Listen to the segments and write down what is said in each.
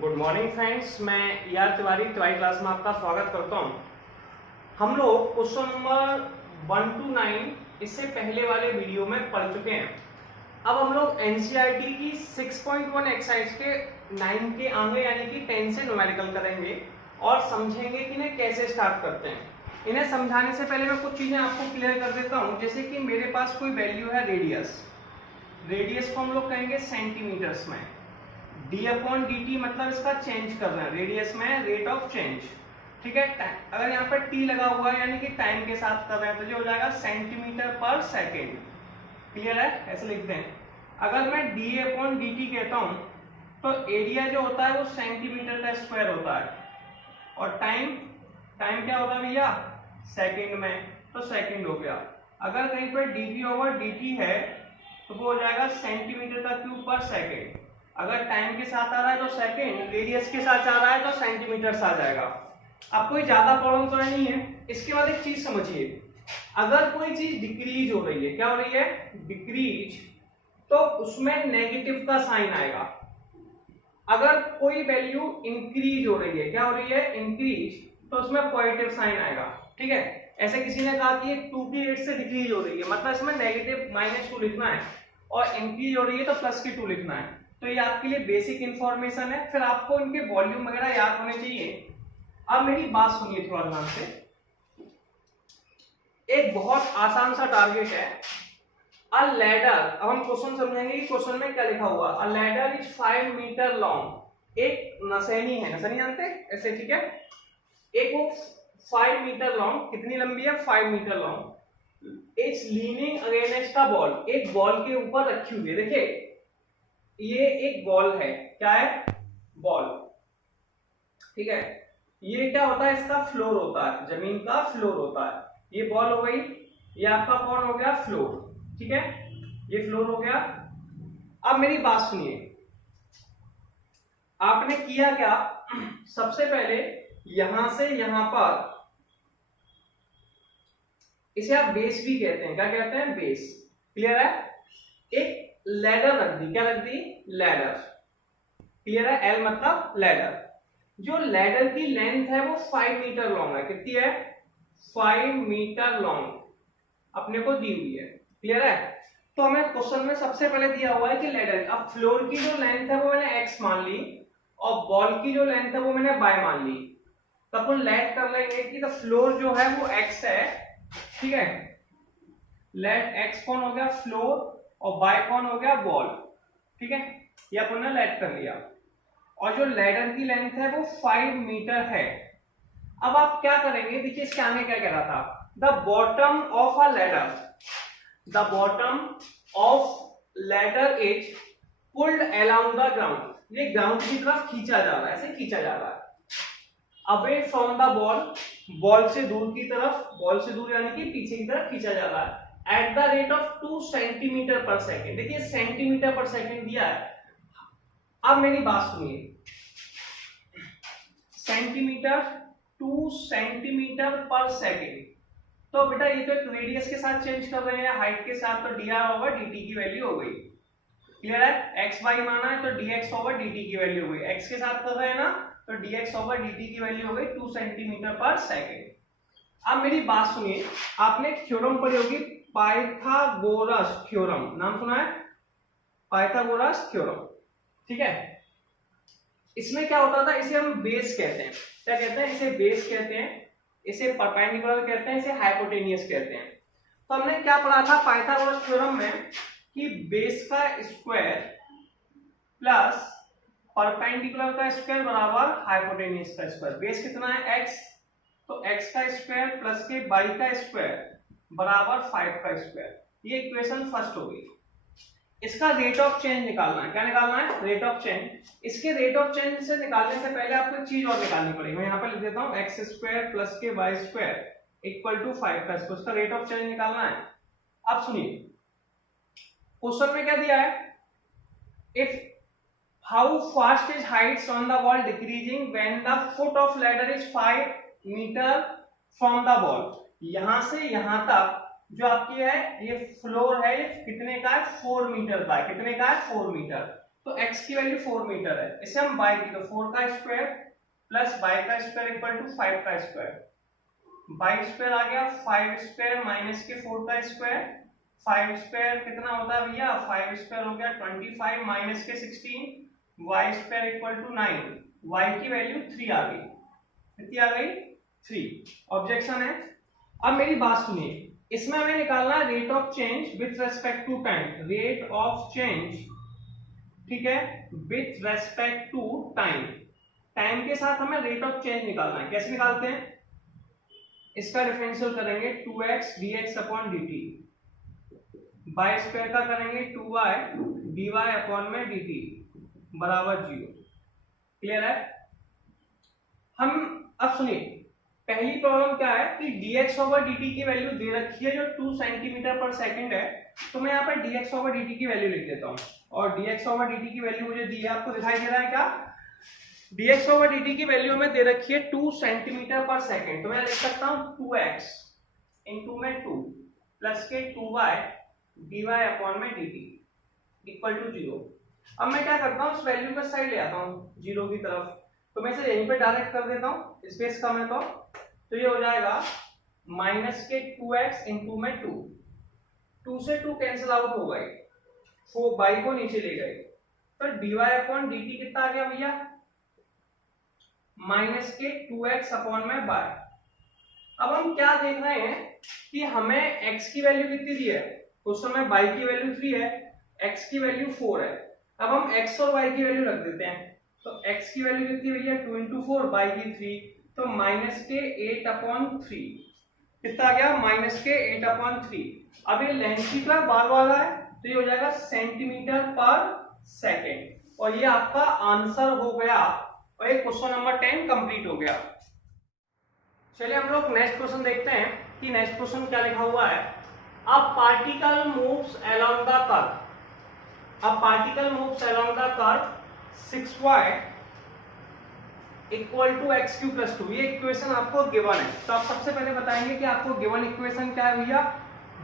Good morning friends, मैं यार Tiwari class में आपका स्वागत करता हूं। हम लोग क्वेश्चन नंबर 1 to 9 इससे पहले वाले वीडियो में पढ़ चुके हैं। अब हम लोग एनसीईआरटी की 6.1 एक्सरसाइज के 9 के आगे यानी कि 10 से न्यूमेरिकल करेंगे और समझेंगे कि इन्हें कैसे स्टार्ट करते हैं। इन्हें समझाने से पहले मैं कुछ चीजें आपको क्लियर कर देता हूं, जैसे कि मेरे पास कोई वैल्यू है रेडियस को हम लोग कहेंगे सेंटीमीटर्स में। d/dt मतलब इसका चेंज कर रहे हैं, रेडियस में रेट ऑफ चेंज, ठीक है। अगर यहाँ पर t लगा हुआ है यानी कि टाइम के साथ कर रहे हैं तो जो हो जाएगा सेंटीमीटर पर सेकेंड। क्लियर है? ऐसे लिखते हैं। अगर मैं d/dt कहता हूं तो एरिया जो होता है वो सेंटीमीटर का स्क्वायर होता है और टाइम क्या होता है भैया, सेकेंड में, तो सेकेंड हो गया। अगर कहीं पर dv/dt है तो वो हो जाएगा सेंटीमीटर का क्यूब पर सेकेंड। अगर टाइम के साथ आ रहा है तो सेकेंड, रेडियस के साथ आ रहा है तो सेंटीमीटर्स आ जाएगा। अब कोई ज्यादा प्रॉब्लम तो नहीं है। इसके बाद एक चीज समझिए, अगर कोई चीज डिक्रीज हो रही है, क्या हो रही है, डिक्रीज, तो उसमें नेगेटिव का साइन आएगा। अगर कोई वैल्यू इंक्रीज हो रही है, क्या हो रही है, इंक्रीज, तो उसमें पॉजिटिव साइन आएगा, ठीक है। ऐसे किसी ने कहा कि 2 की रेट से डिक्रीज हो रही है, मतलब इसमें नेगेटिव -2 लिखना है और इंक्रीज हो रही है तो +2 लिखना है। तो ये आपके लिए बेसिक इंफॉर्मेशन है, फिर आपको इनके वॉल्यूम वगैरह याद होने चाहिए। अब मेरी बात सुनिए थोड़ा ध्यान से। एक बहुत आसान सा टारगेट है, अ लैडर। अब हम क्वेश्चन समझेंगे कि क्वेश्चन में क्या लिखा हुआ। A ladder is 5 metre long. एक नसैनी है, नसैनी जानते हैं ऐसे, ठीक है। एक वो 5 मीटर लॉन्ग, कितनी लंबी है, 5 metre long, is leaning against a ball, एक बॉल के ऊपर रखी हुई है। देखिए ये एक बॉल है, क्या है, बॉल, ठीक है। ये क्या होता है, इसका फ्लोर होता है, जमीन का फ्लोर होता है। ये बॉल हो गई, ये आपका कौन हो गया, फ्लोर, ठीक है, ये फ्लोर हो गया। अब मेरी बात सुनिए, आपने किया क्या, सबसे पहले यहां से यहां पर, इसे आप बेस भी कहते हैं, क्या कहते हैं, बेस। क्लियर है? एक लैडर रख दी, क्या रख दी, लैडर। क्लियर है? एल मतलब लैडर। जो लैडर की लेंथ है वो 5 मीटर लॉन्ग है। कितनी है, 5 मीटर लॉन्ग अपने को दी हुई है। क्लियर है? तो हमें क्वेश्चन में सबसे पहले दिया हुआ है कि लैडर, अब फ्लोर की जो लेंथ है वो मैंने x मान ली और बॉल की जो लेंथ है वो मैंने y मान ली। तो अपन लेट कर लेंगे कि द फ्लोर जो है वो x है, ठीक है। लेट x कौन हो गया, फ्लोर, और y कौन हो गया, बॉल, ठीक है। ये अपन ने लेट कर लिया और जो लैडर की लेंथ है वो 5 मीटर है। अब आप क्या करेंगे, देखिए इसके आगे क्या कह रहा था, the bottom of a ladder, the bottom of ladder is pulled along the ground. ये ग्राउंड की तरफ खींचा जा रहा है, ऐसे खींचा जा रहा है, away from the ball, ball से दूर की तरफ, बॉल से दूर यानी कि पीछे की तरफ खींचा जा रहा है, eight the rate of 2 centimetre per second. देखिए सेंटीमीटर पर सेकेंड दिया है। अब मेरी बात सुनिए, सेंटीमीटर, 2 सेंटीमीटर पर सेकेंड, तो बेटा ये तो एक रेडियस के साथ चेंज कर रहे हैं, हाइट के साथ, तो dr ओवर dt की वैल्यू हो गई। क्लियर है? x y माना है तो dx ओवर dt की वैल्यू हो गई, x के साथ कर रहे हैं ना, तो dx ओवर dt की वैल्यू हो गई 2 सेंटीमीटर पर सेकेंड। अब मेरी बात सुनिए, आपने थ्योरम पढ़ी होगी, पाइथागोरस थ्योरम, नाम सुना है, पाइथागोरस थ्योरम, ठीक है। इसमें क्या होता था, इसे हम बेस कहते हैं, क्या कहते हैं, इसे बेस कहते हैं, इसे परपेंडिकुलर कहते हैं, इसे हाइपोटेनियस कहते हैं। तो हमने क्या पढ़ा था पाइथागोरस थ्योरम में कि बेस का स्क्वायर प्लस परपेंडिकुलर का स्क्वायर बराबर हाइपोटेनियस का स्क्वायर। बेस कितना है, x, तो x का स्क्वायर प्लस के y का स्क्वायर बराबर 5 का स्क्वायर। ये इक्वेशन फर्स्ट हो गई। इसका रेट ऑफ चेंज निकालना है, क्या निकालना है, रेट ऑफ चेंज। इसके रेट ऑफ चेंज से निकालने से पहले आपको एक चीज और निकालनी पड़ेगी। मैं यहाँ पर लिख देता हूँ एक्स स्क्वायर प्लस के वाई स्क्वायर इक्वल टू 5 का स्क्वायर, उसका रेट ऑफ चेंज निकालना है। अब सुनिए क्वेश्चन में क्या दिया है, if how fast is heights on the wall decreasing when the foot of ladder is 5 metre from the wall. यहां से यहां तक जो आपकी है ये फ्लोर है, ये कितने का है, 4 मीटर का है। कितने का है, 4 मीटर। तो x की वैल्यू 4 मीटर है, इसे हम y की, तो 4 का स्क्वायर प्लस y का स्क्वायर इक्वल टू 5 का स्क्वायर, y स्क्वायर आ गया 5 स्क्वायर माइनस के 4 का स्क्वायर, 5 स्क्वायर कितना होता है भैया, 5 स्क्वायर हो गया 25 माइनस के 16, y square equal to 9, y की वैल्यू 3 आ गई, कितनी आ गई 3। ऑब्जेक्शन है? अब मेरी बात सुनिए, इसमें हमें निकालना है rate of change with respect to time, rate of change, ठीक है, with respect to time, time के साथ हमें रेट ऑफ चेंज निकालना है। कैसे निकालते हैं? इसका डिफरेंशियल करेंगे 2x dx upon dt, bye square का करेंगे 2y dy अपॉन में dt बराबर 0। क्लियर है? हम अब सुनिए, पहली प्रॉब्लम क्या है कि dx ओवर dt की वैल्यू दे रखी है जो 2 सेंटीमीटर पर सेकंड है, तो मैं यहाँ पर dx ओवर dt की वैल्यू लिख देता हूँ, और dx ओवर dt की वैल्यू मुझे दी है, आपको दिखाई दे रहा है क्या? dx ओवर dt की वैल्यू हमें दे रखी है 2 सेंटीमीटर पर सेकंड, तो मैं लिख सकता हूँ 2x इंटू में 2 प्लस के 2y dy अपॉन में dt इक्वल टू 0। अब मैं क्या करता हूँ, इस वैल्यू को साइड ले आता हूँ 0 की तरफ, तो मैं इसे यहीं पे डायरेक्ट कर देता हूँ, स्पेस कम है तो ये हो जाएगा माइनस के 2x इंटू में 2 से 2 कैंसिल आउट हो गए, 4 बाई को नीचे ले गए, तो dy अपॉन dt कितना आ गया भैया, माइनस के 2x अपॉन में बाय। अब हम क्या देख रहे हैं कि हमें x की वैल्यू कितनी दी है, उस समय y की वैल्यू 3 है, x की वैल्यू 4 है। अब हम x और y की वैल्यू रख देते हैं, तो x की वैल्यू कितनी भैया 2 इंटू 4, y की 3, तो माइनस के 8 अपॉन 3 कितना आ गया, माइनस के 8 अपॉन 3। अब ये लेंथ का बार वाला है, तो ये हो जाएगा सेंटीमीटर पर सेकेंड, और ये आपका आंसर हो गया, और ये क्वेश्चन नंबर 10 कंप्लीट हो गया। चलिए हम लोग नेक्स्ट क्वेश्चन देखते हैं कि नेक्स्ट क्वेश्चन क्या लिखा हुआ है। A particle moves along the curve, a particle moves along the curve 6y equal to x cube plus 2, ये इक्वेशन आपको गिवन है, तो आप सबसे पहले बताएंगे कि आपको गिवन इक्वेशन क्या है भैया।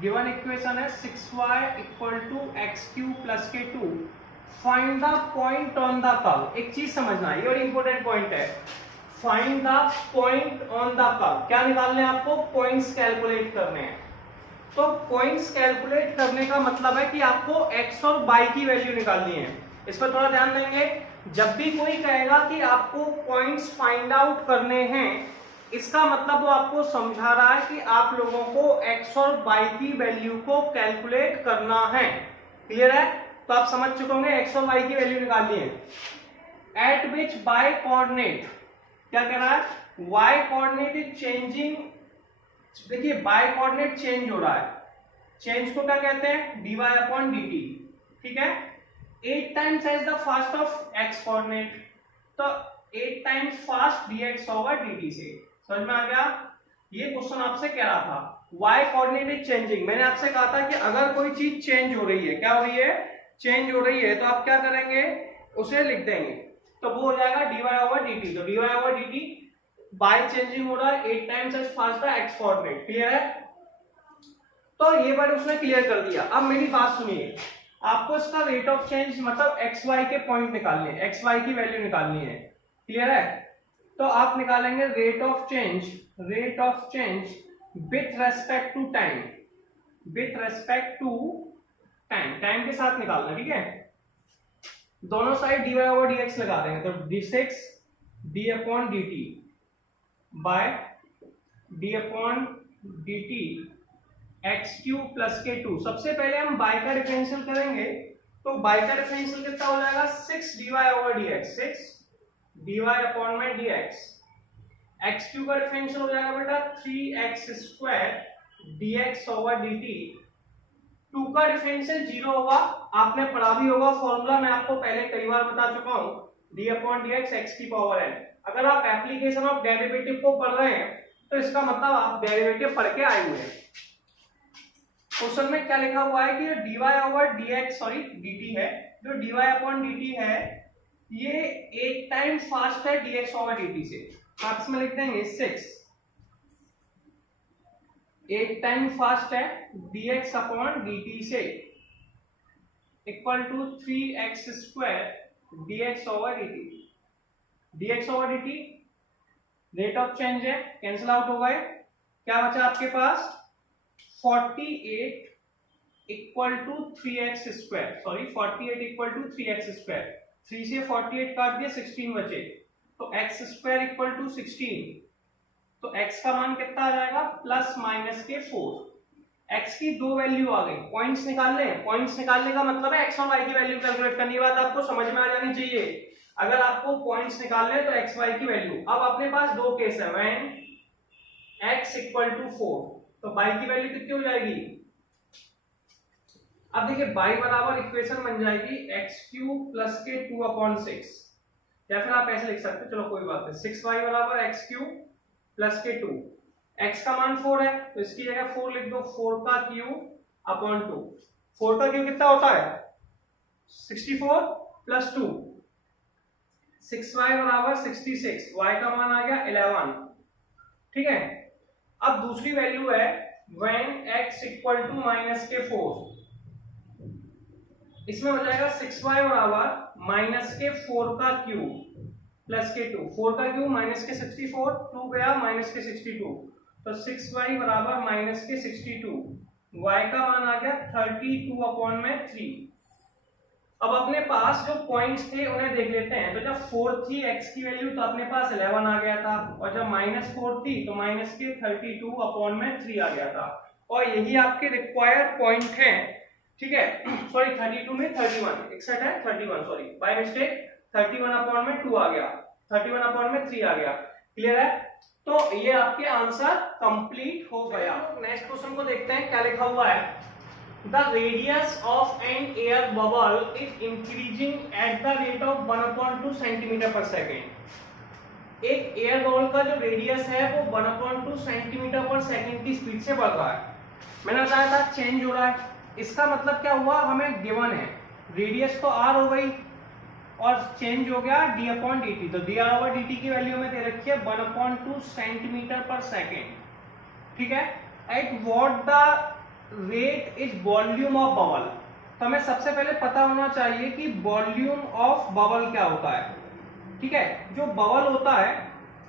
गिवन इक्वेशन है 6y equal to x cube plus के 2, find the point on the curve. एक चीज समझना, ये बड़ी इंपॉर्टेंट पॉइंट है, find the point on the curve. क्या निकालने हैं आपको, पॉइंट्स कैलकुलेट करने हैं। तो पॉइंट्स कैलकुलेट करने का मतलब है कि आपको x और y की वैल्यू निकालनी है। इस पर थोड़ा ध्यान देंगे, जब भी कोई कहेगा कि आपको पॉइंट्स फाइंड आउट करने हैं, इसका मतलब वो आपको समझा रहा है कि आप लोगों को x और y की वैल्यू को कैलकुलेट करना है। क्लियर है? तो आप समझ चुके होंगे x और y की वैल्यू निकालनी है। एट विच y कोऑर्डिनेट, क्या कह रहा है, y कोऑर्डिनेट इज चेंजिंग। देखिए y कोऑर्डिनेट चेंज हो रहा है, चेंज को क्या कहते हैं, dy अपॉन dt, ठीक है। 8 times as the fast of x coordinate, तो 8 times fast dx over dt से। समझ में आ गया? ये क्वेश्चन आपसे कह रहा था y कोऑर्डिनेट इज चेंजिंग। मैंने आपसे कहा था कि अगर कोई चीज चेंज हो रही है, क्या हो रही है, चेंज हो रही है, तो आप क्या करेंगे, उसे लिख देंगे, तो वो हो जाएगा dy ओवर dt। तो dy over dt by changing हो रहा है 8 times as fast the x coordinate. Clear है? तो ये वर्ड उसने क्लियर कर दिया। अब मेरी बात सुनिए, आपको इसका रेट ऑफ चेंज मतलब एक्स वाई के पॉइंट निकालने हैं, एक्स वाई की वैल्यू निकालनी है। क्लियर है? तो आप निकालेंगे rate of change with respect to time, with respect to time, time के साथ निकालना, ठीक है। दोनों साइड dy ओवर dx लगा देंगे, तो d6 d upon dt by d upon dt x cube plus के 2। सबसे पहले हम y का डिफरेंशियल करेंगे, तो y का डिफरेंशियल कितना हो जाएगा, 6 dy over dx, 6 dy upon में dx। एक्स क्यू का डिफरेंशियल हो जाएगा बेटा 3x square dx over dt। 2 का डिफरेंशियल 0 होगा, आपने पढ़ा भी होगा फॉर्मूला, मैं आपको पहले कई बार बता चुका हूं, d अपॉन dx एक्स की पावर n। अगर आप एप्लीकेशन ऑफ डेरिवेटिव को पढ़ रहे हैं तो इसका मतलब आप डेरिवेटिव पढ़ के आए हुए हैं। क्वेश्चन में क्या लिखा हुआ है कि जो dy over dx sorry dt है, जो dy अपॉन dt है, ये 8 टाइम फास्ट है dx ओवर dt से। तो आप इसमें लिख देंगे 6, 8 टाइम फास्ट है dx अपॉन dt से। Equal to 3x² dx over dt। dx over dt rate of change है, कैंसिल आउट हो गए, क्या बचा आपके पास 48 equal to 3x², sorry 48 equal to 3x², 3 से 48 काट दिया 16 बचे, तो x² इक्वल टू 16, तो x का मान कितना आ जाएगा प्लस माइनस के 4। x की दो वैल्यू आ गई, पॉइंट्स निकाल लें, पॉइंट्स निकालने का मतलब है x और y की वैल्यू कैलकुलेट करनी, बात आपको समझ में आ जानी चाहिए। अगर आपको पॉइंट्स निकालने तो x y की वैल्यू, अब अपने पास दो केस है, व्हेन x इक्वल टू 4, तो y की वैल्यू कितनी हो जाएगी, अब देखिए y बराबर इक्वेशन बन जाएगी x³ प्लस के 2/6, या फिर आप ऐसे लिख सकते, चलो कोई बात नहीं, 6y बराबर x³ प्लस के 2, x का मान 4 है तो इसकी जगह 4 लिख दो, 4 का क्यूब अपॉन 2, 4 का क्यूब कितना होता है 64 प्लस 2, 6y बराबर 66, y का मान आ गया 11, ठीक है। अब दूसरी वैल्यू है when x equal to minus के 4, इसमें हो जाएगा 6y बराबर माइनस के 4 का क्यूब प्लस के 2, 4 का क्यूब माइनस के 64, 2 गया माइनस के 62, तो 6y बराबर माइनस के 62, y का मान आ गया 32/3। अब अपने पास जो पॉइंट्स थे उन्हें देख लेते हैं, तो जब 4 थी x की वैल्यू तो अपने पास 11 आ गया था, और जब -4 थी तो माइनस के 32/3 आ गया था, और यही आपके रिक्वायर्ड पॉइंट है, ठीक है। सॉरी 32 में 31, 61 है 31, सॉरी बाय मिस्टेक 31/2 आ गया, 31/3 आ गया, क्लियर है। तो ये आपके आंसर कंप्लीट हो गया। नेक्स्ट क्वेश्चन को देखते हैं, क्या लिखा हुआ है, the radius of an air bubble is increasing at the rate of 1/2 centimetre per second. एक एयर बबल का जो रेडियस है वो 1/2 सेंटीमीटर पर सेकेंड की स्पीड से बढ़ रहा है। मैंने बताया था चेंज हो रहा है, इसका मतलब क्या हुआ, हमें गिवन है रेडियस तो r हो गई और चेंज हो गया d/dt, तो d/dt की वैल्यू में दे रखी है 1/2 सेंटीमीटर पर सेकेंड, ठीक है। At what the rate is volume of bubble, तो हमें सबसे पहले पता होना चाहिए कि वॉल्यूम ऑफ बबल क्या होता है, ठीक है। जो बबल होता है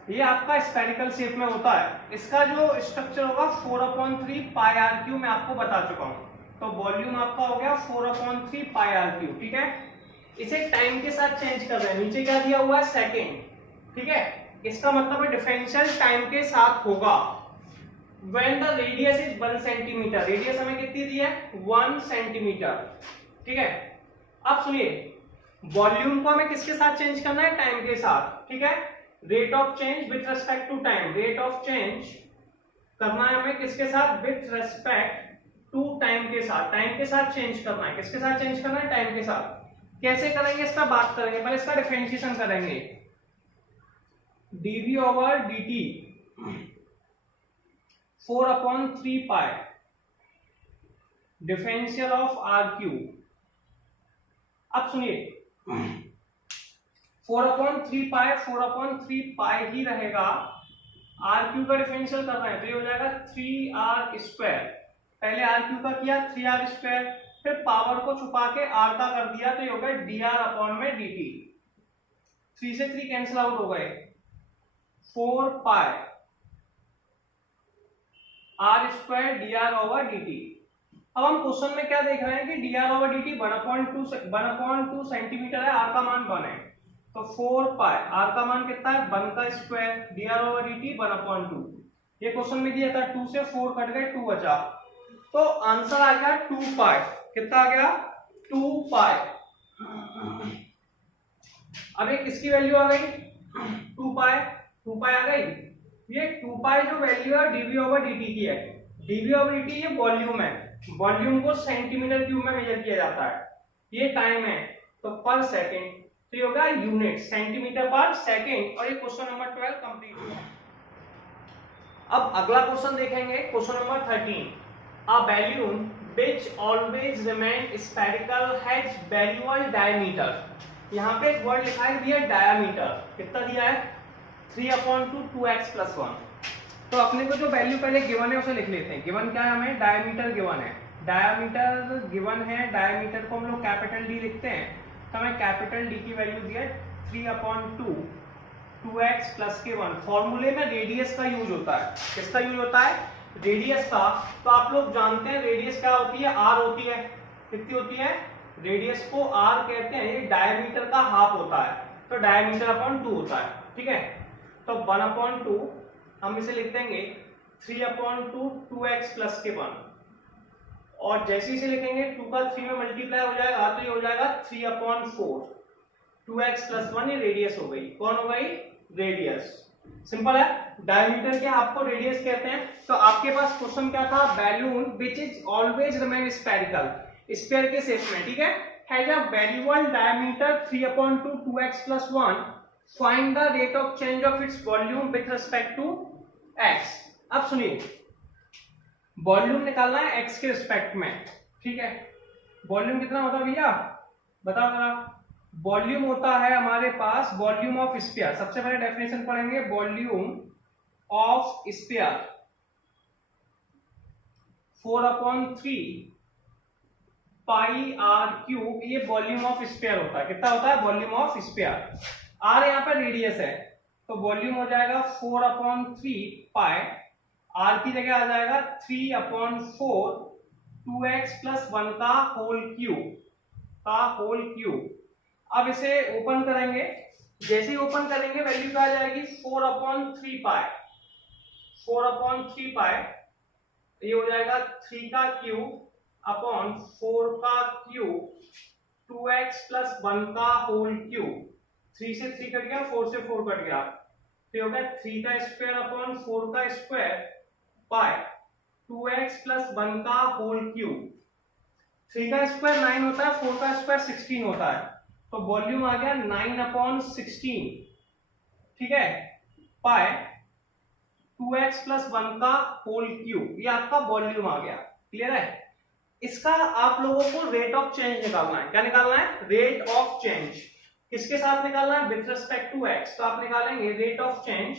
ये आपका स्फेरिकल शेप में होता है, इसका जो स्ट्रक्चर होगा 4/3 पाई r³ मैं आपको बता चुका हूं, तो वॉल्यूम आपका हो गया 4/3 पाई r³, ठीक है। इसे टाइम के साथ चेंज कर रहे हैं, नीचे क्या दिया हुआ है सेकेंड, ठीक है, इसका मतलब है डिफरेंशियल टाइम के साथ होगा। When the radius is 1 centimetre, radius हमें कितनी दी है 1 सेंटीमीटर, ठीक है। अब सुनिए वॉल्यूम को हमें किसके साथ चेंज करना है, टाइम के साथ, ठीक है। Rate of change with respect to time, rate of change करना है हमें किसके साथ, विथ रेस्पेक्ट टू टाइम के साथ, टाइम के साथ चेंज करना है, किसके साथ चेंज करना है, टाइम के साथ। कैसे करेंगे इसका बात करेंगे, पहले इसका डिफरेंशिएशन करेंगे, dv/dt 4/3 pi differential of r³। अब सुनिए 4/3 पाई 4/3 पाई ही रहेगा, r³ का डिफरेंशियल करना है तो ये हो जाएगा 3r², पहले r³ का किया 3r², फिर पावर को छुपा के r का कर दिया तो ये हो गया dr/dt, 3 से 3 कैंसिल आउट हो गए, 4 पाई r² dr/dt। अब हम क्वेश्चन में क्या देख रहे हैं कि dr/dt 1/2 सेंटीमीटर है, r का मान 1 है, तो 4 पाई r का मान कितना है 1 का स्क्वायर, dr/dt 1/2, ये क्वेश्चन में दिया था 2 से 4 कट गए 2 बचा, तो आंसर आ गया 2 पाई, कितना आ गया 2 पाई। अब ये किसकी वैल्यू आ गई 2 पाई, 2 पाई आ गई, ये 2 पाई जो वैल्यू है dv/dt की है, dv/dt ये वॉल्यूम है, वॉल्यूम को सेंटीमीटर क्यूब में मेजर किया जाता है, ये टाइम है तो पर सेकेंड, तो ये होगा यूनिट सेंटीमीटर पर सेकेंड, और ये क्वेश्चन नंबर 12 कंप्लीट हुआ। अब अगला क्वेश्चन देखेंगे, question number 13, a balloon which always remain spherical has valuable diameter, यहाँ पे एक वर्ड लिखा है दिया डायमीटर, कितना दिया है 3/2 2x + 1, तो अपने को जो वैल्यू पहले गिवन है उसे लिख लेते हैं, गिवन क्या है हमें डायमीटर गिवन है, डायमीटर गिवन है, डायमीटर को हम लोग कैपिटल डी लिखते हैं, तो हमें कैपिटल डी की वैल्यू दी है 3/2 2x प्लस के 1। फॉर्मूले में रेडियस का यूज होता है, किसका यूज होता है, रेडियस का। तो आप लोग जानते हैं रेडियस क्या होती है, r होती है, कितनी होती है, रेडियस को r कहते हैं, ये डायमीटर का हाफ होता है, तो डायमीटर अपॉन 2 होता है, ठीक है। तो 1/2 हम इसे लिख देंगे 3/2 2x प्लस के 1, और जैसे इसे लिखेंगे 2 का 3 में मल्टीप्लाई हो जाएगा तो ये हो जाएगा 3/4 2x प्लस 1, ये रेडियस हो गई, कौन हो गई, रेडियस। सिंपल है, डायमीटर के आपको रेडियस कहते हैं। तो आपके पास क्वेश्चन क्या था, balloon which is always remain spherical, sphere के शेप में, ठीक है, has a variable diameter 3/2 2x plus 1, find the rate of change of its volume with respect to x। अब सुनिए, वॉल्यूम निकालना है x के रिस्पेक्ट में, ठीक है। वॉल्यूम कितना होता है भैया, बताओ जरा। वॉल्यूम होता है हमारे पास वॉल्यूम ऑफ स्फीयर, सबसे पहले डेफिनेशन पढ़ेंगे, volume of sphere 4/3 pi r cube, ये वॉल्यूम ऑफ स्फीयर होता है। कितना होता है, वॉल्यूम ऑफ स्फीयर। आर यहाँ पर रेडियस है, तो वॉल्यूम हो जाएगा 4/3 पाई, आर की जगह आ जाएगा 3/4 2x प्लस 1 का होल क्यूब। अब इसे ओपन करेंगे, जैसे ही ओपन करेंगे वैल्यू क्या आ जाएगी, 4/3 पाई, 4/3 पाई, ये हो जाएगा 3 का क्यूब अपॉन 4 का क्यूब 2x प्लस 1 का होल क्यूब। 3 से 3 कट गया, 4 से 4 कट गया, तो हो गया 3 का स्क्वायर अपॉन 4 का स्क्वायर पाई 2x प्लस 1 का होल क्यूब। 3 का स्क्वायर 9 होता है, 4 का स्क्वायर 16 होता है, तो वॉल्यूम आ गया 9/16, ठीक है, पाई 2x प्लस 1 का होल क्यूब, ये आपका वॉल्यूम आ गया। क्लियर है। इसका आप लोगों को रेट ऑफ चेंज निकालना है। क्या निकालना है, रेट ऑफ चेंज। किसके साथ निकालना है, विथ रिस्पेक्ट टू x। तो आप निकालेंगे rate of change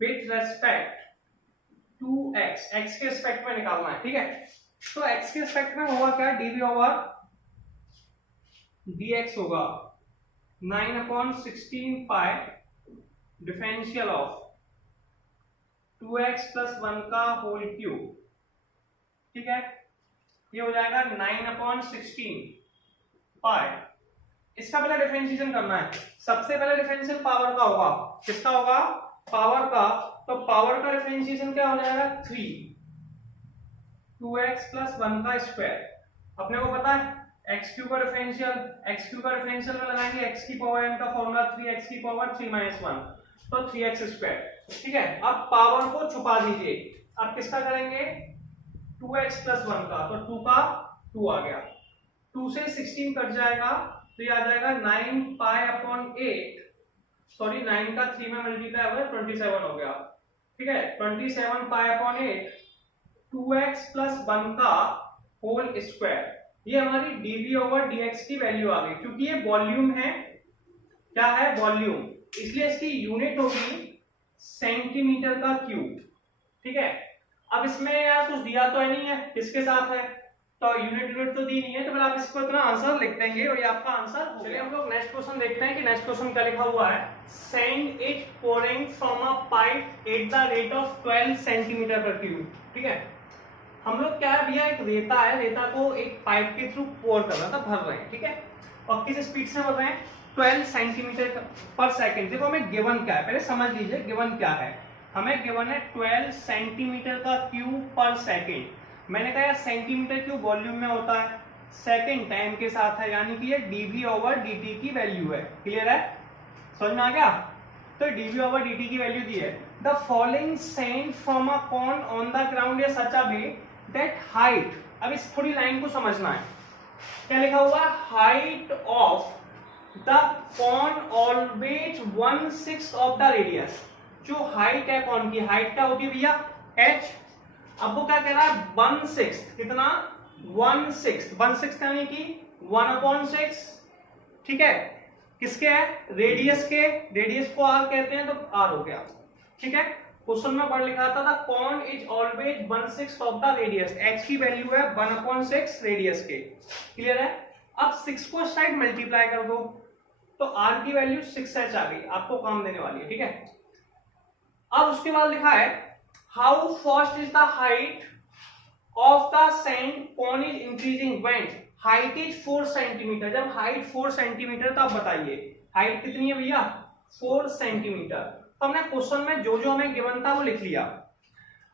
with respect to x, x के रिस्पेक्ट में निकालना है, ठीक है। तो x के रिस्पेक्ट में होगा क्या, dv/dx होगा 9/16 पाई डिफरेंशियल ऑफ 2x प्लस 1 का होल क्यूब, ठीक है, ये हो जाएगा 9/16 पाई। इसका पहले डिफरेंशिएशन करना है। सबसे पहले डिफरेंशियल पावर का होगा, किसका होगा, पावर का। तो पावर का डिफरेंशिएशन क्या हो जाएगा, 3 2x प्लस 1 का स्क्वायर। अपने को पता है x क्यूब का डिफरेंशियल में लगाएंगे x की पावर n का फॉर्मूला 3x की पावर 3 - 1, तो 3x स्क्वायर, ठीक है। अब पावर को छुपा दीजिए, अब किसका करेंगे, 2x प्लस 1 का, तो 2 का 2 आ गया, 2 से 16 कट जाएगा, तो ये आ जाएगा 9 पाई/8, सॉरी 9 का 3 में मल्टीप्लाई हुआ 27 हो गया, ठीक है, 27 पाई/8 2x प्लस 1 का होल स्क्वायर। ये हमारी dv/dx की वैल्यू आ गई। क्योंकि ये वॉल्यूम है, क्या है, वॉल्यूम, इसलिए इसकी यूनिट होगी सेंटीमीटर का क्यूब, ठीक है। अब इसमें यार कुछ दिया तो है नहीं है, किसके साथ है, तो यूनिट तो दी नहीं है, तो फिर आप इसको इतना आंसर लिख देंगे और ये आपका आंसर हो गया। चलिए हम लोग नेक्स्ट क्वेश्चन देखते हैं कि नेक्स्ट क्वेश्चन क्या लिखा हुआ है। Send it pouring from a pipe eight the rate of 12 centimetre पर क्यूब, ठीक है। हम लोग क्या है भैया, एक रेता है, रेता को एक पाइप के थ्रू पोर कर रहा था, भर रहे हैं, ठीक है, और किस स्पीड से भर रहे हैं, 12 सेंटीमीटर पर सेकंड। देखो हमें गिवन क्या है, पहले समझ लीजिए गिवन क्या है। हमें गिवन है 12 सेंटीमीटर का क्यूब पर सेकंड। मैंने कहा सेंटीमीटर क्यूब वॉल्यूम में होता है, सेकंड टाइम के साथ है, यानी कि ये dv/dt की वैल्यू है। क्लियर है, समझ में आ गया। तो dv/dt की वैल्यू दी है, the following sand from a cone on the ground is such a way that height. अब इस थोड़ी लाइन को समझना है, क्या लिखा हुआ है, height of the cone always 1/6 of the radius. जो हाइट है कॉन की, हाइट क्या होती है भैया, h। अब वो क्या कह रहा है, 1/6, कितना, 1/6 यानी कि 1/6, ठीक है, किसके है, रेडियस के, रेडियस को r कहते हैं, तो r हो गया, ठीक है। क्वेश्चन में पढ़ लिखा था the cone is always 1/6 of the radius, x की वैल्यू है 1/6 रेडियस के। क्लियर है? अब 6 को साइड मल्टीप्लाई कर दो तो r की वैल्यू 6h आ गई, आपको काम देने वाली है। ठीक है, अब उसके बाद लिखा है how fast is the height of the sand cone is increasing when height is 4 centimetre. जब हाइट 4 सेंटीमीटर तो आप बताइए हाइट कितनी है भैया, 4 सेंटीमीटर। तो हमने क्वेश्चन में जो जो हमें गिवन था वो लिख लिया।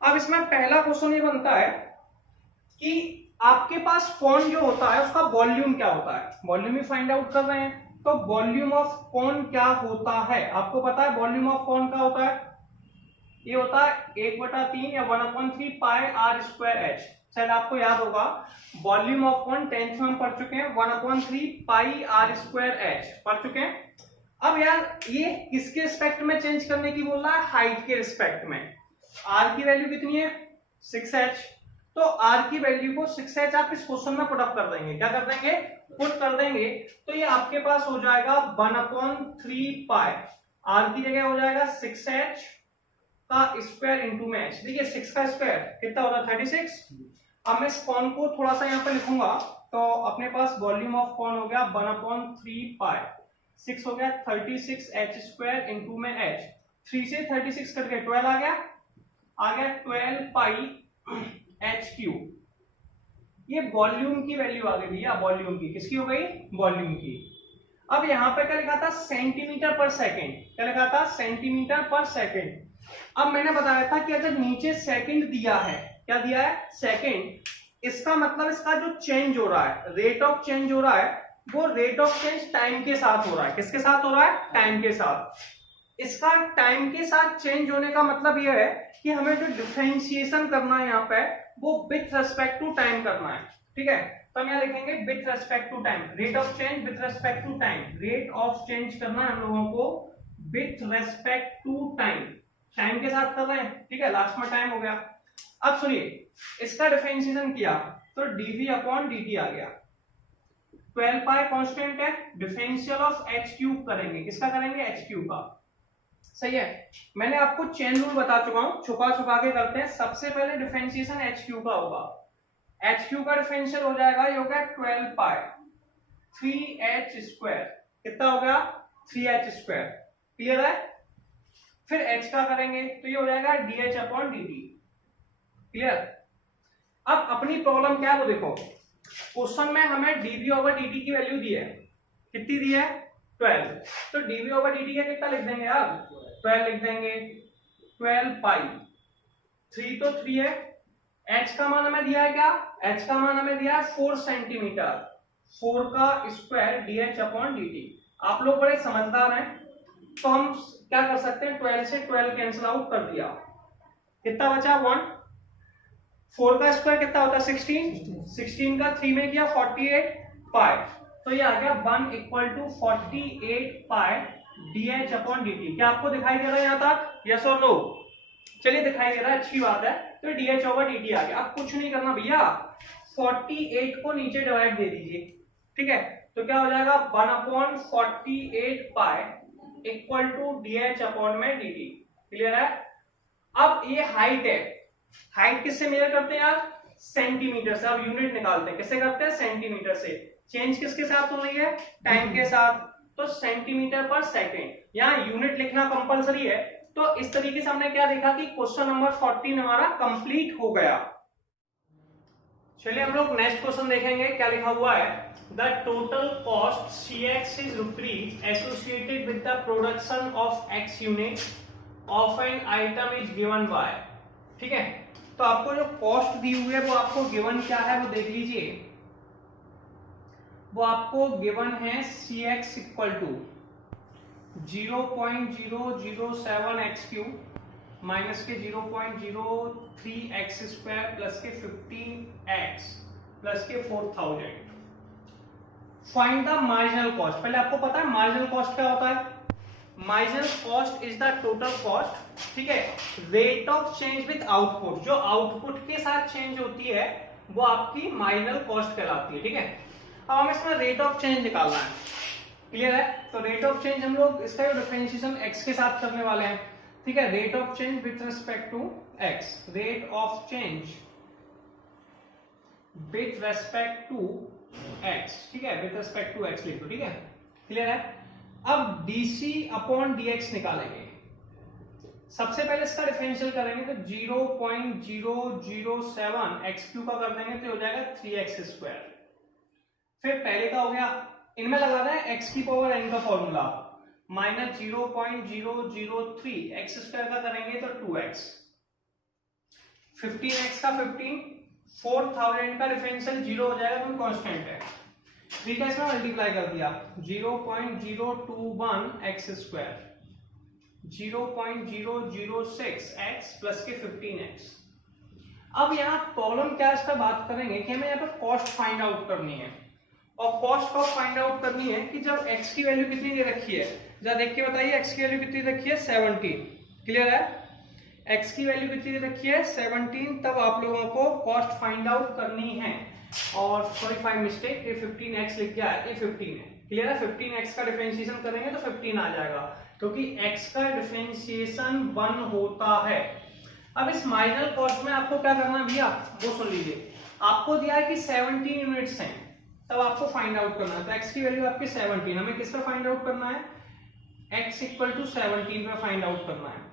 अब इसमें पहला क्वेश्चन ये बनता है कि आपके पास कॉन जो होता है उसका वॉल्यूम क्या होता है, वॉल्यूम ही फाइंड आउट कर रहे हैं। तो वॉल्यूम ऑफ कॉन क्या होता है, आपको पता है वॉल्यूम ऑफ कॉन क्या होता है, ये होता है 1/3 या 1/3 पाई आर स्क्वायर एच। शायद आपको याद होगा वॉल्यूम ऑफ कॉन 10th में हम पढ़ चुके हैं, 1/3 पाई आर स्क्वायर एच पढ़ चुके हैं। अब यार ये किसके रिस्पेक्ट में चेंज करने की बोल रहा है, हाइट के रिस्पेक्ट में। आर की वैल्यू कितनी है 6h, तो आर की वैल्यू को 6h आप इस क्वेश्चन में पुट अप कर देंगे। क्या कर देंगे, पुट कर देंगे। तो ये आपके पास हो जाएगा 1/3 पाई, आर की जगह हो जाएगा 6h का स्क्वायर इंटू में h। देखिए 6 का स्क्वायर कितना होता है 36। अब मैं इस कॉन को थोड़ा सा यहाँ पे लिखूंगा तो अपने पास वॉल्यूम ऑफ कॉन हो गया 1/3 पाई, 6 हो गया 36h स्क्वायर इंटू में h। 3 से 36 कट गए 12 आ गया 12 पाई h क्यूब। ये वॉल्यूम की वैल्यू आ गई भैया, वॉल्यूम की किसकी हो गई, वॉल्यूम की। अब यहाँ पे क्या लिखा था सेंटीमीटर पर सेकेंड, क्या लिखा था सेंटीमीटर पर सेकेंड। अब मैंने बताया था कि अगर नीचे सेकंड दिया है, क्या दिया है सेकंड, इसका मतलब इसका जो चेंज हो रहा है, रेट ऑफ चेंज हो रहा है, वो रेट ऑफ चेंज टाइम के साथ हो रहा है। किसके साथ हो रहा है, टाइम के साथ। इसका टाइम के साथ चेंज होने का मतलब यह है कि हमें जो डिफरेंशिएशन करना है यहाँ पे वो विथ रेस्पेक्ट टू टाइम करना है। ठीक है, तो हम यहाँ लिखेंगे with respect to time, rate of change with respect to time, rate of change करना है हम लोगों को with respect to time, time के साथ कर रहे हैं। ठीक है, लास्ट में टाइम हो गया। अब सुनिए इसका डिफरेंशिएशन किया तो dv अपॉन dt आ गया, 12 पाई कांस्टेंट है, डिफरेंशियल ऑफ h क्यूब करेंगे, किसका करेंगे h क्यूब का। सही है, मैंने आपको चेन रूल बता चुका हूं, छुपा छुपा के करते हैं। सबसे पहले डिफरेंशिएशन h क्यूब का होगा, h क्यूब का डिफरेंशियल हो जाएगा, ये हो गया 12 पाई 3h स्क्वायर, कितना हो गया 3h स्क्वायर। क्लियर है, फिर h का करेंगे तो ये हो जाएगा dh अपॉन dt। क्लियर। अब अपनी प्रॉब्लम क्या है वो देखो, क्वेश्चन में हमें dv ओवर dt की वैल्यू दी है, कितनी दी है 12, तो dv ओवर dt का कितना लिख देंगे आप 12 लिख देंगे, 12 पाई 3 तो 3 है, h का मान हमें दिया है क्या, h का मान हमें दिया है 4 सेंटीमीटर, 4 का स्क्वायर dh अपॉन dt। आप लोग बड़े समझदार हैं तो हम क्या कर सकते हैं 12 से 12 कैंसिल आउट कर दिया, कितना बचा 1, 4 का स्क्वायर कितना होता है 16, 16 का 3 में किया 48 पाई, तो ये आ गया 1 equal to 48 pi dh upon dt। क्या आपको दिखाई दे रहा है यहाँ तक, यस और नो? चलिए दिखाई दे रहा है, अच्छी बात है। तो dh ओवर dt आ गया। अब कुछ नहीं करना भैया, 48 को नीचे डिवाइड दे दीजिए। ठीक है, तो क्या हो जाएगा 1 upon 48 pi equal to dh upon में dt। क्लियर है। अब ये हाइट है, हाइट किससे मेजर करते हैं यार, सेंटीमीटर से। अब यूनिट निकालते हैं, किससे करते हैं सेंटीमीटर से। चेंज किसके साथ हो रही है, टाइम के साथ, तो सेंटीमीटर पर सेकेंड। यहाँ यूनिट लिखना कंपलसरी है। तो इस तरीके से हमने क्या देखा कि क्वेश्चन नंबर 14 हमारा कंप्लीट हो गया। चलिए हम लोग नेक्स्ट क्वेश्चन देखेंगे, क्या लिखा हुआ है, the total cost cx is rupees associated with the production of x unit of an item is given bye. ठीक है, तो आपको जो कॉस्ट दी हुई है वो आपको गिवन क्या है वो देख लीजिए। वो आपको गिवन है cx equal to 0.007 x cube minus के 0.03 x स्क्वायर प्लस के 15x प्लस के 4000। Find the marginal cost. पहले आपको पता है मार्जिनल कॉस्ट क्या होता है, marginal cost is the total cost. ठीक है, rate of change with output, जो आउटपुट के साथ चेंज होती है वो आपकी मार्जिनल कॉस्ट कहलाती है। ठीक है, अब हमें इसमें रेट ऑफ चेंज निकालना है। क्लियर है, तो रेट ऑफ चेंज हम लोग इसका डिफरेंशिएशन x के साथ करने वाले हैं। ठीक है, rate of change with respect to x, rate of change with respect to x, ठीक है, विथ रेस्पेक्ट टू एक्स लिख दो, ठीक है, क्लियर है। अब dc अपॉन dx निकालेंगे। सबसे पहले इसका डिफरेंशियल करेंगे तो 0.007 एक्स क्यू का कर देंगे तो हो जाएगा 3x स्क्वायर। फिर पहले का हो गया, इनमें लगा रहा है x की पावर n का फॉर्मूला, माइनस 0.003 एक्स स्क्वायर का करेंगे तो 2x, 15x का 15, 4000 का डिफरेंशियल 0 हो जाएगा तो कांस्टेंट है, 3 का इसमें मल्टीप्लाई कर दिया 0.021 एक्स स्क्वायर, 0.006 x प्लस के 15x। अब यहाँ प्रॉब्लम क्या है, इस पर बात करेंगे कि हमें यहाँ पर कॉस्ट फाइंड आउट करनी है। और कॉस्ट कब फाइंड आउट करनी है कि जब x की वैल्यू कितनी दे रखी है, जरा देख के बताइए x की वैल्यू कितनी रखी है 17, क्लियर है, x की वैल्यू कितनी दे रखी है 17, तब आप लोगों को कॉस्ट फाइंड आउट करनी है। और सॉरी फाइव मिस्टेक, ये 15x लिख गया है, ये 15 है, क्लियर है, 15x का डिफरेंशिएशन करेंगे तो 15 आ जाएगा, क्योंकि x का डिफरेंशिएशन 1 होता है। अब इस मार्जिनल कॉस्ट में आपको क्या करना है भैया, वो सुन लीजिए, आपको दिया है कि 17 यूनिट्स हैं, तब आपको फाइंड आउट करना है। तो x की वैल्यू आपकी 17, हमें किस पर फाइंड आउट करना है, x इक्वल टू 17 पे फाइंड आउट करना है।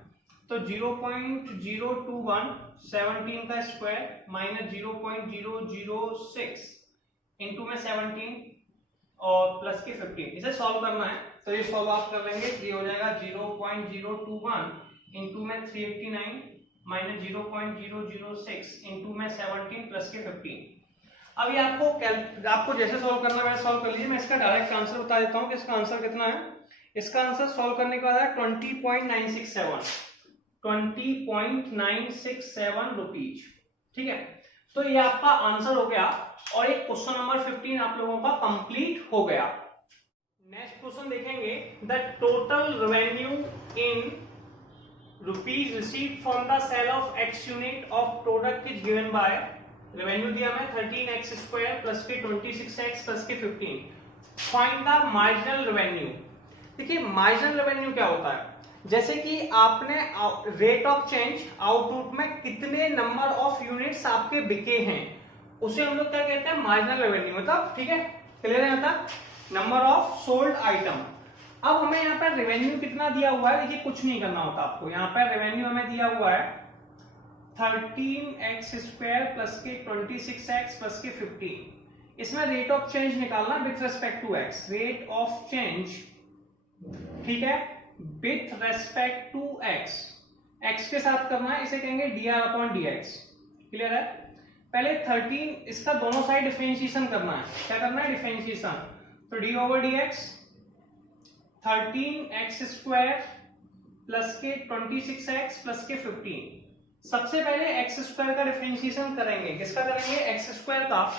तो 0.021 17 का स्क्वायर माइनस 0.006 इंटू में 17 और प्लस के 15, इसे सॉल्व करना है। तो ये सॉल्व आप कर लेंगे, ये हो जाएगा 0.021 इंटू में 389 माइनस 0.006 इंटू में 17 प्लस के 15। अब ये आपको जैसे सॉल्व करना है वैसे सॉल्व कर लीजिए। मैं इसका डायरेक्ट आंसर बता देता हूँ कि इसका आंसर कितना है। इसका आंसर सॉल्व करने के बाद है 20.967 रुपीज, ठीक है। तो ये आपका आंसर हो गया और एक क्वेश्चन नंबर 15 आप लोगों का कंप्लीट हो गया। नेक्स्ट क्वेश्चन देखेंगे, the total revenue in rupees received from the sale of x unit of product is given by, revenue दिया मैं 13x स्क्वायर प्लस के 26x प्लस के 15, फाइंड द मार्जिनल रेवेन्यू। देखिए मार्जिनल रेवेन्यू क्या होता है, जैसे कि आपने रेट ऑफ चेंज आउटपुट में कितने नंबर ऑफ यूनिट्स आपके बिके हैं, उसे हम लोग क्या कहते हैं, मार्जिनल रेवेन्यू, मतलब ठीक है, क्लियर है, मतलब नंबर ऑफ सोल्ड आइटम। अब हमें यहाँ पर रेवेन्यू कितना दिया हुआ है, देखिए कुछ नहीं करना होता आपको, यहाँ पर रेवेन्यू हमें दिया हुआ है 13x स्क्वायर प्लस के 26x प्लस के 15। इसमें रेट ऑफ चेंज निकालना with respect to x, rate of change, ठीक है, with respect to x, x के साथ करना है, इसे कहेंगे dr अपॉन dx, क्लियर है। पहले 13, इसका दोनों साइड डिफरेंशिएशन करना है, क्या करना है, डिफरेंशिएशन, तो d over dx 13x square plus के 26x प्लस के 15। सबसे पहले x स्क्वायर का डिफरेंशिएशन करेंगे, किसका करेंगे, x स्क्वायर का।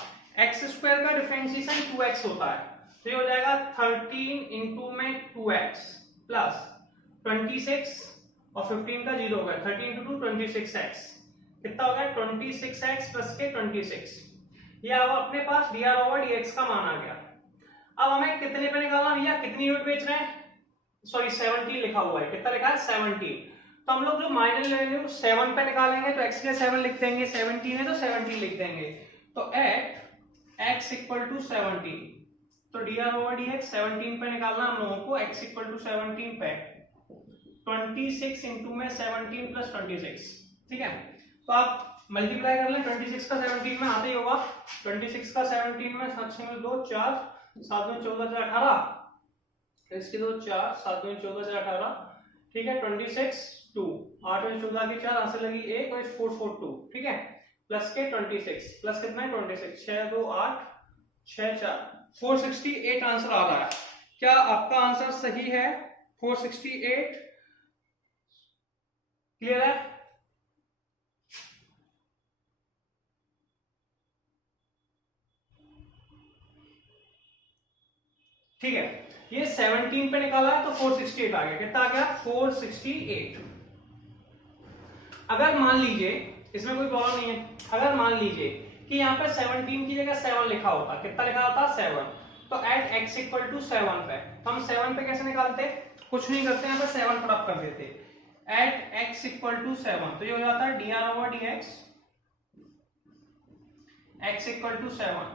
x स्क्वायर का डिफरेंशिएशन 2x होता है, तो ये हो जाएगा 13 इंटू में 2x प्लस 26 और 15 का 0 होगा, 13 इंटू 2 26x, कितना हो गया 26x प्लस के 26। ये अब अपने पास dr ओवर dx का मान आ गया। अब हमें कितने पे निकालना भैया, कितनी यूनिट बेच रहे हैं, सॉरी 17 लिखा हुआ है, कितना लिखा है 17। तो हम लोग जो मार्जिनल रेवेन्यू 7 पे निकालेंगे तो x के 7 लिख देंगे, 17 है तो 17 लिख देंगे, तो एट x इक्वल टू 17, तो dr ओवर dx 17 पे निकालना हम लोगों को, x इक्वल टू 17 पे 26 इंटू में 17 प्लस 26, ठीक है। तो आप मल्टीप्लाई कर लें, 26 का 17 में आते ही होगा, 26 का 17 में 7 में 2 4 7 में 14 से 18, इसके 2 4 7 में 14 से 18, ठीक है, 26 2 8 में 14 की 4 आंसर लगी 1 और 4 4 2, ठीक है, प्लस के 26 प्लस कितना है 26, 6 2 8 6 4 468 आंसर आ रहा है। क्या आपका आंसर सही है 468, क्लियर है। ठीक है, ये 17 पे निकाला है तो 468 आ गया, कितना आ गया 468। अगर मान लीजिए, इसमें कोई प्रॉब्लम नहीं है, अगर मान लीजिए कि यहाँ पे 17 की जगह 7 लिखा होता, कितना लिखा होता 7, तो एट x इक्वल टू 7 पे, तो हम 7 पे कैसे निकालते, कुछ नहीं करते, यहाँ पे 7 पुट अप कर देते, एट x इक्वल टू 7, तो ये हो जाता है dr over dx x equal to 7,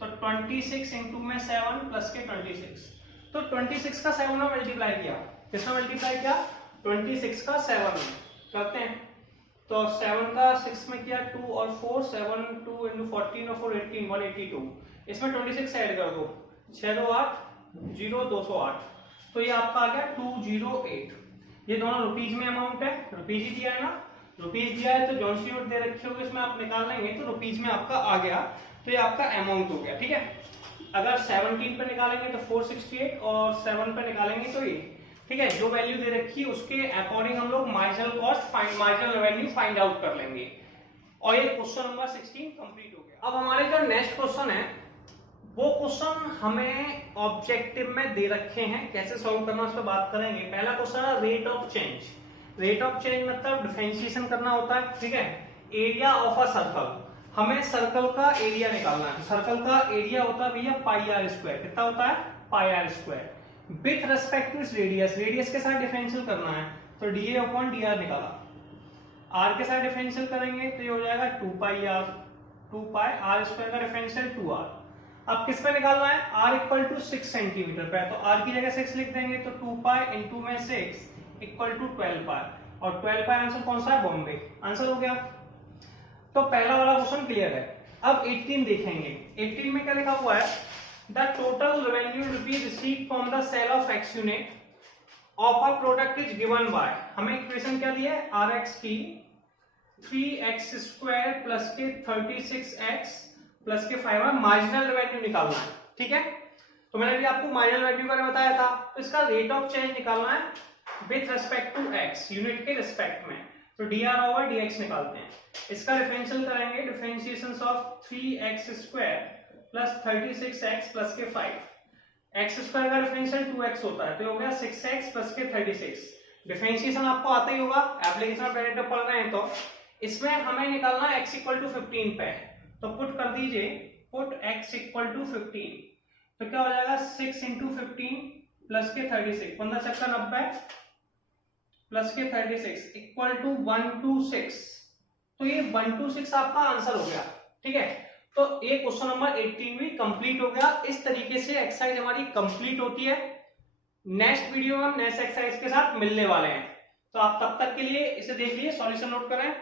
तो 26 इंटू में 7 प्लस के 26, तो 26 का 7 में मल्टीप्लाई किया, किसमें मल्टीप्लाई किया 26 का 7 में करते हैं, तो 7 का 6 में किया 2 और 4, 7 2 इंटू 14 और 4 18 182, इसमें 26 ऐड कर दो, 6 2 8 0 208, तो ये आपका आ गया 208। ये दोनों रुपीज में अमाउंट है, रुपीज ही दिया है ना, रुपीज दिया है तो जॉन सी नोट दे रखे होगे इसमें आप निकाल लेंगे तो रुपीज में आपका आ गया, तो ये आपका अमाउंट हो गया। ठीक है, अगर 17 पे निकालेंगे तो 468 और 7 पे निकालेंगे तो ये, ठीक है, जो वैल्यू दे रखी है उसके अकॉर्डिंग हम लोग marginal cost marginal revenue find out कर लेंगे। और ये क्वेश्चन नंबर 16 कंप्लीट हो गया। अब हमारे जो नेक्स्ट क्वेश्चन है वो क्वेश्चन हमें ऑब्जेक्टिव में दे रखे हैं, कैसे सॉल्व करना उस पर बात करेंगे। पहला क्वेश्चन है rate of change. Rate of change मतलब डिफरेंशिएशन करना होता है, ठीक है। एरिया ऑफ अ सर्कल, हमें सर्कल का एरिया निकालना है, सर्कल का एरिया होता है भैया पाई आर स्क्वायर, कितना होता है pi R square, with respect to radius, radius के साथ डिफरेंशियल करना है, तो D A upon D R निकाला, आर के साथ डिफरेंशियल करेंगे तो ये हो जाएगा 2 pi R, 2 pi R square का डिफरेंशियल 2r। अब किस पे निकालना है, r इक्वल टू 6 सेंटीमीटर पे, तो r की जगह 6 लिख देंगे, तो 2 पाई इंटू में 6 इक्वल टू 12 पाई, और 12 पाई आंसर कौन सा है, बॉम्बे, आंसर हो गया। तो पहला वाला क्वेश्चन क्लियर है। अब 18 देखेंगे, 18 में क्या लिखा हुआ है, the total revenue rupees receive from the sale of x unit of a product is given by, हमें इक्वेशन क्या दी है, आर एक्स की 3x स्क्वायर प्लस के 36x प्लस के 5 मार्जिनल रेवेन्यू निकालना है, ठीक है। तो मैंने अभी आपको मार्जिनल रेवेन्यू का बताया था, तो इसका रेट ऑफ चेंज निकालना है with respect to x, unit के रेस्पेक्ट में, तो dr ओवर dx निकालते हैं। इसका डिफरेंशियल करेंगे, differentiation of 3x square plus 36x plus के 5, x स्क्वायर का डिफरेंशियल 2x होता है, तो हो गया 6x प्लस के 36। डिफरेंशिएशन आपको आता ही होगा, एप्लीकेशन ऑफ डेरिवेटिव पढ़ रहे हैं तो। इसमें हमें निकालना है x इक्वल टू 15 पे, तो पुट कर दीजिए, पुट x इक्वल टू 15, तो क्या हो जाएगा 6 इंटू 15 प्लस के 36, 15 चक्का 90 प्लस के 36 इक्वल टू 126, तो ये 126 आपका आंसर हो गया, ठीक है। तो ये क्वेश्चन नंबर 18 भी कंप्लीट हो गया। इस तरीके से एक्सरसाइज हमारी कंप्लीट होती है। नेक्स्ट वीडियो में हम नेक्स्ट एक्सरसाइज के साथ मिलने वाले हैं, तो आप तब तक के लिए इसे देख लीजिए, सॉल्यूशन नोट करें।